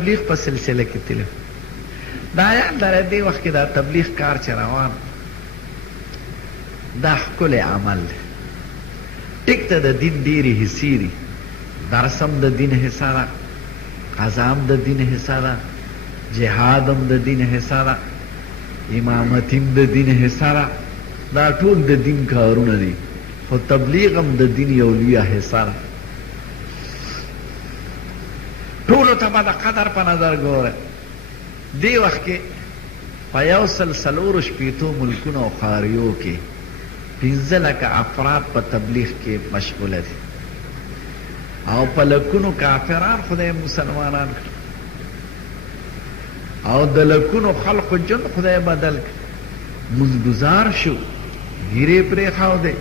تبلیغ په سلسله کې تلم. دا یاد لرئ دې وخت کې دا تبلیغ کار چې روان دا ښکلی عمل دی. ټیک ته د دین ډېرې حصې دي. درس هم د دین حصه ده، قضا هم د دین حصه ده، جهاد هم د دین حصه ده، امامت هم د دین حصه ده. دا ټول د دین کارونه دي، خو تبلیغ هم د دین یو لویه حصه ده. ټولو ته به د قدر په نظر ګوره. دې وخت کې په 140 ملکونو او ښاریو کې 15 افراد په تبلیغ کې مشغوله دي او په لکونو کافران خدای مسلمانان کړ او د لکونو خلقو جن خدای بدل کړ. مزګزار شو، ګیرې پرېښودې،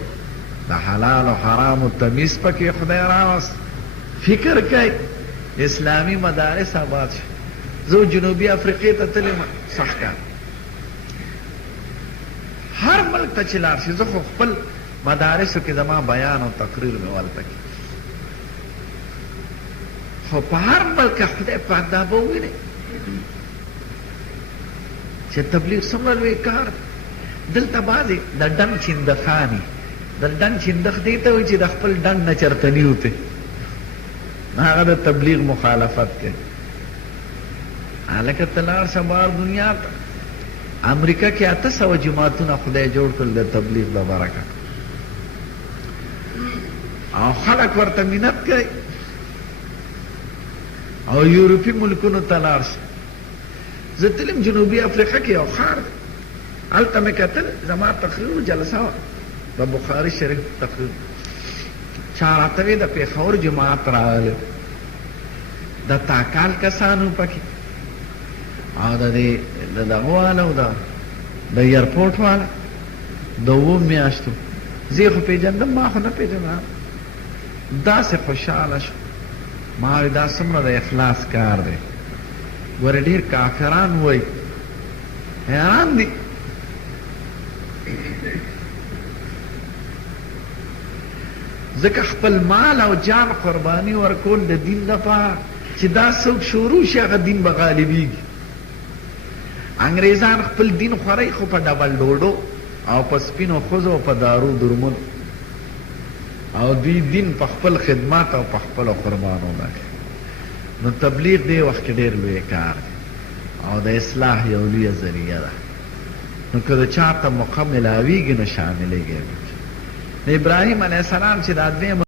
د حلال او حرامو تمیز پکې خدای راوست. فکر کوي اسلامي مدارس آباد شو. زه جنوبي افریقې ته تللی یم، سخت کار. هر ملک ته چې لاړ شي، زه خو خپل مدارسو کې زما بیان او تقریر مې ولته کې، خو په هر ملک کې خدای پاک دا به ووینئ چې تبلیغ څومره لوی کار. دلته بعضې د ډنګ چندخاني، د ډنګ چندخ دې ته وایي چې د خپل ډنګ نه چېرته نه وتې، هغه د تبلیغ مخالفت کوي. هلکه ته لاړ شه بهر دنیا ته. امریکا کې 800 جماعتونه خدای جوړ کړل د تبلیغ د برکت، او خلک ورته منت کوي. او یورپي ملکونو ته لاړ شه. زه تلم جنوبي افریقا کې یو ښار دی، هلته مې کتل، زما تقریر جلسه وه د بخاري شریف تقریر. چا راته وی د پېښور جماعت راغلی، د تاکال کسانو پکې، او د دغه والا او د ایرپورټ والا، د 7 میاشتو. زه یې خو پېژندم، ما خو نه پېژندم. داسې خوشحاله شو. ما وایي دا څومره د اخلاص کار دی. ګوره ډېر کافران وایي، حیران دي. ځکه خپل مال او جان قرباني ورکول د دین لپاره چې دا څوک شروع شي هغه دین به غالبېږي. انګریزان خپل دین خورئ، خو په ډبل ډوډو او په سپینو ښځو او په دارو درمل، او دوی دین په خپل خدمات او په خپلو قربانو باندې. نو تبلیغ دې وخت کې ډېر لوی کار دی او د اصلاح یو لویه ذریعه ده. نو که د چا ته موقع میلاویږي نو شاملېږي. ابراهیم علیه السلام چې دا دویم